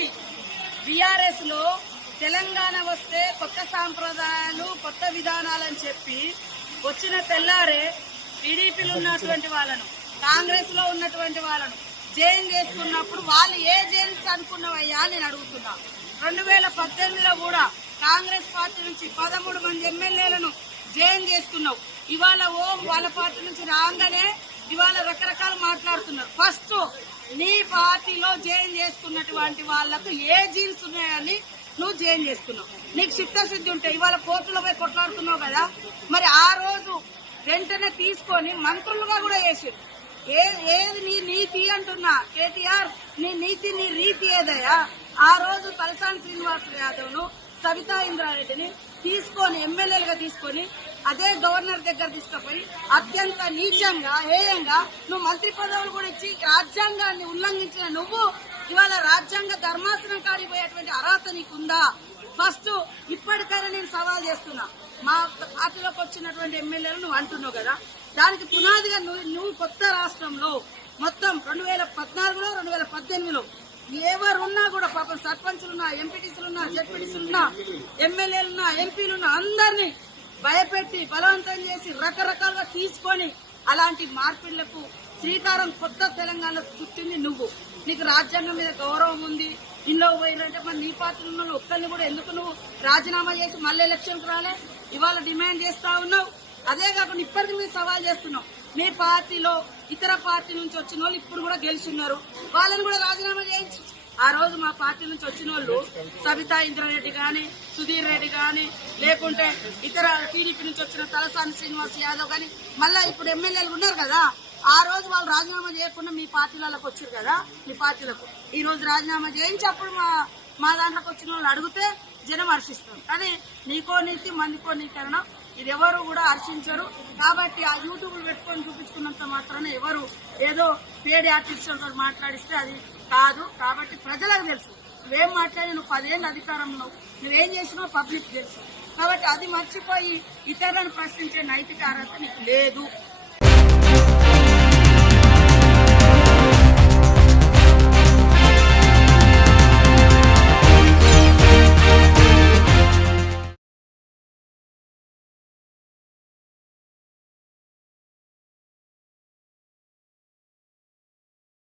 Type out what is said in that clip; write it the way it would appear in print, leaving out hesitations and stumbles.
Party BRS లో తెలంగాణ వస్తే కొత్త సాంప్రదాయాలు కొత్త విధానాలని చెప్పి వచ్చిన తెల్లారే టీడీపీలో ఉన్నటువంటి వాళ్ళను కాంగ్రెస్ లో ఉన్నటువంటి వాళ్ళను జైన్ చేసుకున్నప్పుడు వాళ్ళు ఏ జైన్స్ అనుకున్నవయ్యా నేను అడుగుతున్నా. 2018లో కూడా కాంగ్రెస్ పార్టీ నుంచి 13 మంది ఎమ్మెల్యేలను జైన్ చేసుకున్నావు. ఇవాళ వాళ్ళ పార్టీ నుంచి రాగానే ఇవాళ రకరకాలు మాట్లాడుతున్నారు. ఫస్ట్ నీ పార్టీలో జైన్ చేసుకున్నటువంటి వాళ్లకు ఏ జీన్స్ ఉన్నాయని నువ్వు జైన్ చేసుకున్నావు. నీకు చిత్తశుద్ధి ఉంటే ఇవాళ కోర్టులో పోయి కొట్లాడుతున్నావు కదా, మరి ఆ రోజు వెంటనే తీసుకొని మంత్రులుగా కూడా చేసారు. ఏది నీ నీతి అంటున్నా కేటీఆర్, నీ నీతి నీ రీతి ఏదయ్యా? ఆ రోజు తలసాని శ్రీనివాస్ యాదవ్ ను సవితా ఇంద్రారెడ్డిని తీసుకొని ఎమ్మెల్యేలుగా తీసుకొని అదే గవర్నర్ దగ్గర తీసుకుపోయి అత్యంత నీచంగా హేయంగా నువ్వు మంత్రి పదవులు కూడా ఇచ్చి రాజ్యాంగాన్ని ఉల్లంఘించిన నువ్వు ఇవాళ రాజ్యాంగ ధర్మాసనం కాడిపోయేటువంటి అర్హత నీకుందా? ఫస్ట్ ఇప్పటికైనా నేను సవాల్ చేస్తున్నా. మా పార్టీలోకి వచ్చినటువంటి ఎమ్మెల్యేలు నువ్వు అంటున్నావు కదా, దానికి పునాదిగా నువ్వు కొత్త రాష్ట్రంలో మొత్తం 2014లో 2018లో ఎవరున్నా కూడా పాపం సర్పంచులున్నా, ఎంపీటీసీలున్నా, జెడ్పీటీసీలున్నా, ఎమ్మెల్యేలున్నా, ఎంపీలున్నా అందరినీ భయపెట్టి బలవంతం చేసి రకరకాలుగా తీసుకొని అలాంటి మార్పిళ్లకు శ్రీకారం కొత్త తెలంగాణలో చుట్టింది నువ్వు. నీకు రాజ్యాంగం మీద గౌరవం ఉంది. ఇంట్లో పోయినంటే మరి నీ పార్టీలో ఉన్న ఒక్కరిని కూడా ఎందుకు నువ్వు రాజీనామా చేసి మళ్ళీ ఎలక్షన్కు రాలే? ఇవాళ డిమాండ్ చేస్తా ఉన్నావు. అదే కాకుండా ఇప్పటికి మీరు సవాల్ చేస్తున్నావు. మీ పార్టీలో ఇతర పార్టీ నుంచి వచ్చిన వాళ్ళు ఇప్పుడు కూడా గెలిచిన్నారు, వాళ్ళని కూడా రాజీనామా చేయించు. ఆ రోజు మా పార్టీ నుంచి వచ్చిన వాళ్ళు సవితా ఇంద్రారెడ్డి గాని, సుధీర్ రెడ్డి గాని, లేకుంటే ఇతర టీడీపీ నుంచి వచ్చిన తలసాని శ్రీనివాస్ యాదవ్ గాని, మళ్ళా ఇప్పుడు ఎమ్మెల్యేలు ఉన్నారు కదా, ఆ రోజు వాళ్ళు రాజీనామా చేయకుండా మీ పార్టీలకు వచ్చారు కదా, మీ పార్టీలకు ఈ రోజు రాజీనామా చేయించి అప్పుడు మా దాంట్లోకి వచ్చిన వాళ్ళు అడిగితే జనం హర్షిస్తారు. కానీ నీకో నీతి మందికో నీకరణం ఇది ఎవరు కూడా హర్షించరు. కాబట్టి ఆ యూట్యూబ్లు పెట్టుకొని చూపించుకున్నంత మాత్రాన ఎవరు ఏదో పేడి ఆర్టిస్టులతో మాట్లాడిస్తే అది కాదు. కాబట్టి ప్రజలకు తెలుసు నువ్వేం మాట్లాడి, నువ్వు 10 ఏళ్ళ అధికారంలో నువ్వేం చేసినావు పబ్లిక్ తెలుసు. కాబట్టి అది మర్చిపోయి ఇతరులను ప్రశ్నించే నైతిక అర్హత నీకు లేదు.